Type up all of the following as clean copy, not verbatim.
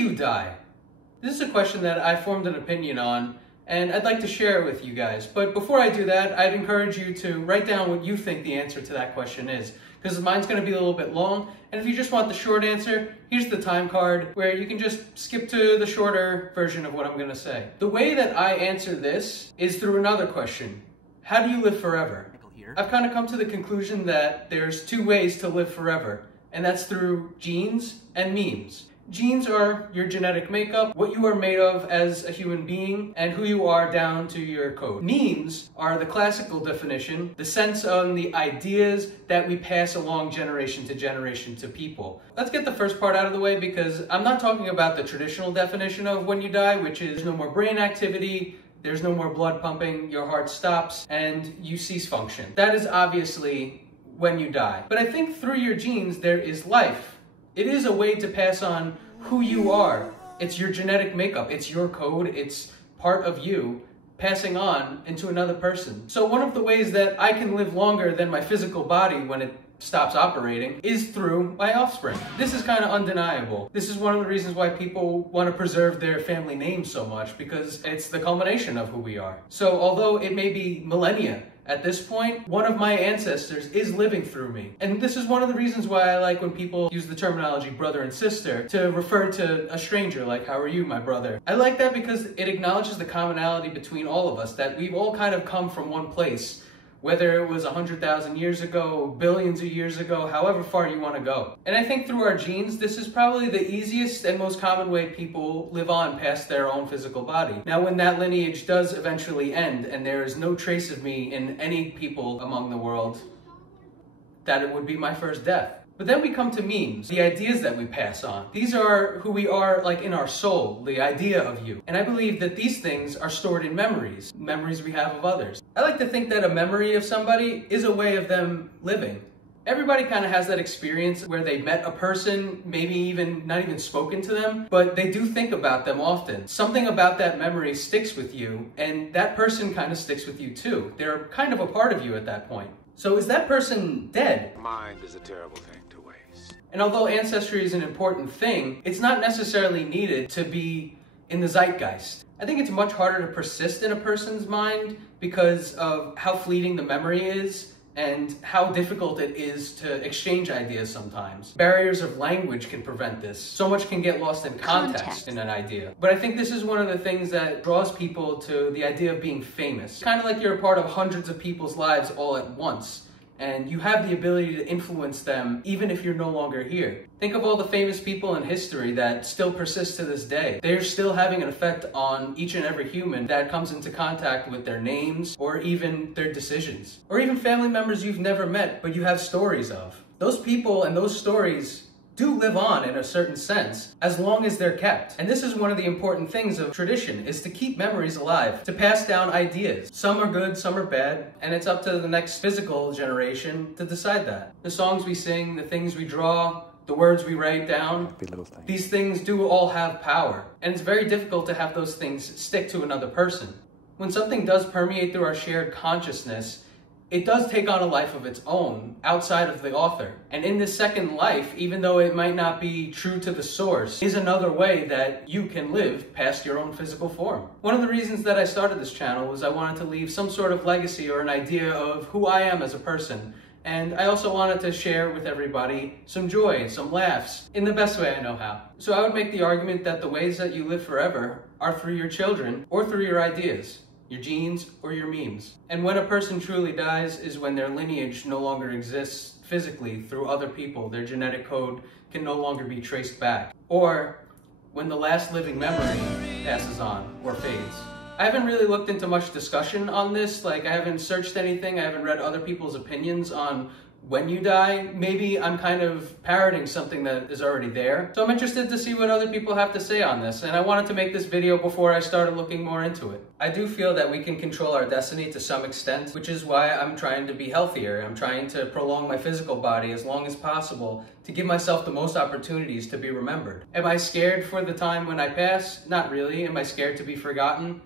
you die? This is a question that I formed an opinion on, and I'd like to share it with you guys. But before I do that, I'd encourage you to write down what you think the answer to that question is, because mine's going to be a little bit long, and if you just want the short answer, here's the time card where you can just skip to the shorter version of what I'm going to say. The way that I answer this is through another question. How do you live forever? I've kind of come to the conclusion that there's two ways to live forever, and that's through genes and memes. Genes are your genetic makeup, what you are made of as a human being, and who you are down to your code. Memes are the classical definition, the sense on the ideas that we pass along generation to people. Let's get the first part out of the way, because I'm not talking about the traditional definition of when you die, which is no more brain activity, there's no more blood pumping, your heart stops, and you cease function. That is obviously when you die. But I think through your genes there is life. It is a way to pass on who you are. It's your genetic makeup, it's your code, it's part of you passing on into another person. So one of the ways that I can live longer than my physical body when it stops operating is through my offspring. This is kind of undeniable. This is one of the reasons why people want to preserve their family names so much, because it's the culmination of who we are. So although it may be millennia at this point, one of my ancestors is living through me. And this is one of the reasons why I like when people use the terminology brother and sister to refer to a stranger, like, how are you, my brother? I like that because it acknowledges the commonality between all of us, that we've all kind of come from one place. Whether it was 100,000 years ago, billions of years ago, however far you want to go. And I think through our genes, this is probably the easiest and most common way people live on past their own physical body. Now, when that lineage does eventually end, and there is no trace of me in any people among the world, that it would be my first death. But then we come to memes, the ideas that we pass on. These are who we are, like in our soul, the idea of you. And I believe that these things are stored in memories we have of others. I like to think that a memory of somebody is a way of them living. Everybody kind of has that experience where they met a person, maybe even not even spoken to them, but they do think about them often. Something about that memory sticks with you, and that person kind of sticks with you too. They're kind of a part of you at that point. So is that person dead? Mind is a terrible thing to waste. And although ancestry is an important thing, it's not necessarily needed to be in the zeitgeist. I think it's much harder to persist in a person's mind because of how fleeting the memory is and how difficult it is to exchange ideas sometimes. Barriers of language can prevent this. So much can get lost in context in an idea. But I think this is one of the things that draws people to the idea of being famous. Kind of like you're a part of hundreds of people's lives all at once, and you have the ability to influence them even if you're no longer here. Think of all the famous people in history that still persist to this day. They're still having an effect on each and every human that comes into contact with their names or even their decisions. Or even family members you've never met but you have stories of. Those people and those stories do live on in a certain sense, as long as they're kept. And this is one of the important things of tradition, is to keep memories alive, to pass down ideas. Some are good, some are bad, and it's up to the next physical generation to decide that. The songs we sing, the things we draw, the words we write down, these things do all have power. And it's very difficult to have those things stick to another person. When something does permeate through our shared consciousness, it does take on a life of its own, outside of the author. And in this second life, even though it might not be true to the source, is another way that you can live past your own physical form. One of the reasons that I started this channel was I wanted to leave some sort of legacy or an idea of who I am as a person. And I also wanted to share with everybody some joy, some laughs, in the best way I know how. So I would make the argument that the ways that you live forever are through your children or through your ideas. Your genes, or your memes. And when a person truly dies is when their lineage no longer exists physically through other people. Their genetic code can no longer be traced back. Or when the last living memory passes on or fades. I haven't really looked into much discussion on this. Like, I haven't searched anything. I haven't read other people's opinions on when you die. Maybe I'm kind of parroting something that is already there. So I'm interested to see what other people have to say on this, and I wanted to make this video before I started looking more into it. I do feel that we can control our destiny to some extent, which is why I'm trying to be healthier. I'm trying to prolong my physical body as long as possible to give myself the most opportunities to be remembered. Am I scared for the time when I pass? Not really. Am I scared to be forgotten?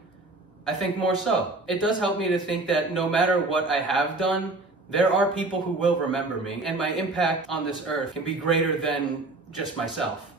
I think more so. It does help me to think that no matter what I have done, there are people who will remember me, and my impact on this earth can be greater than just myself.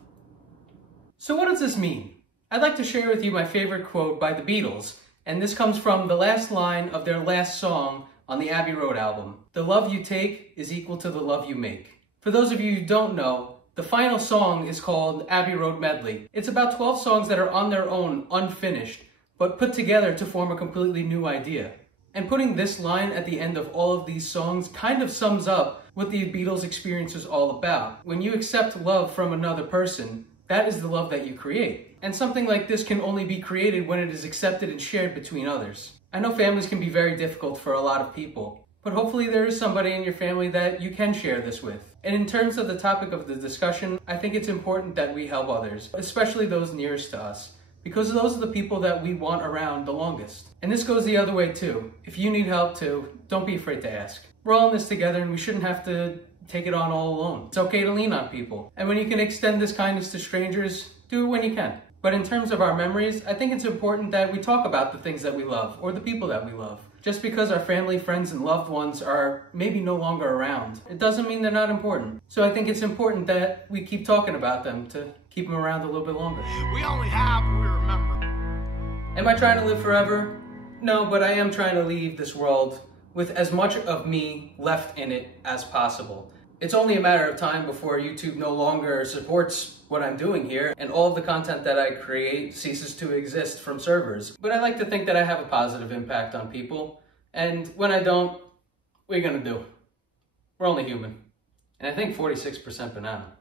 So what does this mean? I'd like to share with you my favorite quote by the Beatles, and this comes from the last line of their last song on the Abbey Road album. The love you take is equal to the love you make. For those of you who don't know, the final song is called Abbey Road Medley. It's about 12 songs that are on their own, unfinished, but put together to form a completely new idea. And putting this line at the end of all of these songs kind of sums up what the Beatles' experience was all about. When you accept love from another person, that is the love that you create. And something like this can only be created when it is accepted and shared between others. I know families can be very difficult for a lot of people, but hopefully there is somebody in your family that you can share this with. And in terms of the topic of the discussion, I think it's important that we help others, especially those nearest to us, because those are the people that we want around the longest. And this goes the other way too. If you need help too, don't be afraid to ask. We're all in this together and we shouldn't have to take it on all alone. It's okay to lean on people. And when you can extend this kindness to strangers, do it when you can. But in terms of our memories, I think it's important that we talk about the things that we love or the people that we love. Just because our family, friends, and loved ones are maybe no longer around, it doesn't mean they're not important. So I think it's important that we keep talking about them to keep them around a little bit longer. We only have what we remember. Am I trying to live forever? No, but I am trying to leave this world with as much of me left in it as possible. It's only a matter of time before YouTube no longer supports what I'm doing here and all of the content that I create ceases to exist from servers. But I like to think that I have a positive impact on people, and when I don't, what are you gonna do? We're only human. And I think 46% banana.